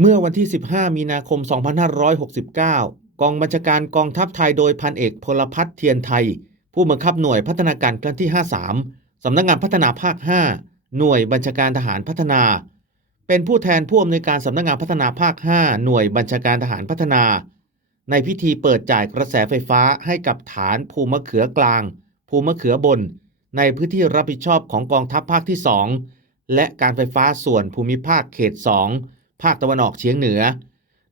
เมื่อวันที่ 15 มีนาคม 2569 กองบัญชาการกองทัพไทยโดยพันเอกพลพัฒน์เทียนไทยผู้บังคับหน่วยพัฒนาการเคลื่อนที่ 53 สำนักงานพัฒนาภาค 5 หน่วยบัญชาการทหารพัฒนา เป็นผู้แทนผู้อำนวยการสำนักงานพัฒนาภาค 5 หน่วยบัญชาการทหารพัฒนาในพิธีเปิดจ่ายกระแสไฟฟ้าให้กับฐานภูมะเขือกลางภูมะเขือบนในพื้นที่รับผิดชอบของกองทัพภาคที่ 2 และการไฟฟ้าส่วนภูมิภาคเขต 2 ภาคตะวันออกเฉียงเหนือ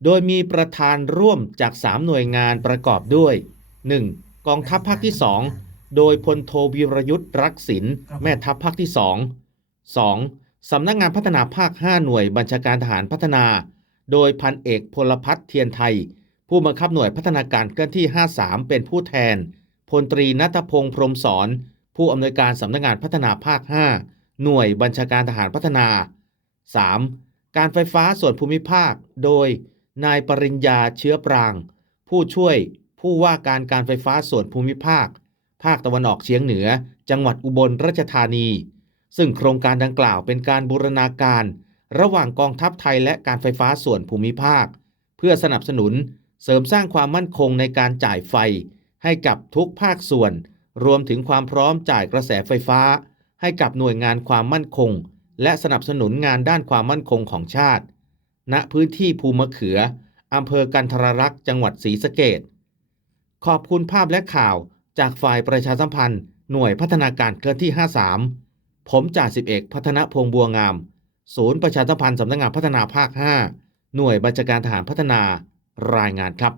โดยมีประธานร่วมจาก 3 หน่วยงานประกอบด้วย 1. กองทัพภาคที่ 2 โดยพลโทวีรยุทธ์รักษิณแม่ทัพภาคที่ 2 2. สำนักงานพัฒนาภาค 5 หน่วยบัญชาการทหารพัฒนาโดยพันเอกพลพัฒน์เทียนไทยผู้บังคับหน่วยพัฒนาการเคลื่อนที่ 53 เป็นผู้แทนพลตรีณัฐพงษ์พรหมสอนผู้อำนวยการสำนักงานพัฒนาภาค 5 หน่วยบัญชาการทหารพัฒนา 3. การไฟฟ้าส่วนภูมิภาคโดยนายปริญญาเชื้อปรางผู้ช่วยผู้ว่าการไฟฟ้าส่วนภูมิภาคภาคตะวันออกเฉียงเหนือจังหวัดอุบลราชธานีซึ่งโครงการดังกล่าวเป็นการบูรณาการระหว่างกองทัพไทยและการไฟฟ้าส่วนภูมิภาคเพื่อสนับสนุนเสริมสร้างความมั่นคงในการจ่ายไฟให้กับทุกภาคส่วนรวมถึงความพร้อมจ่ายกระแสไฟฟ้าให้กับหน่วยงานความมั่นคงและสนับสนุนงานด้านความมั่นคงของชาติณพื้นที่ภูมะเขืออำเภอกันทรลักษณ์จังหวัดศรีสะเกษขอบคุณภาพและข่าวจากฝ่ายประชาสัมพันธ์หน่วยพัฒนาการเคลื่อนที่ 53 ผมจ่าสิบเอกพัฒนพงษ์บัวงามศูนย์ประชาสัมพันธ์สำนักงานพัฒนาภาค 5 หน่วยบัญชาการทหารพัฒนารายงานครับ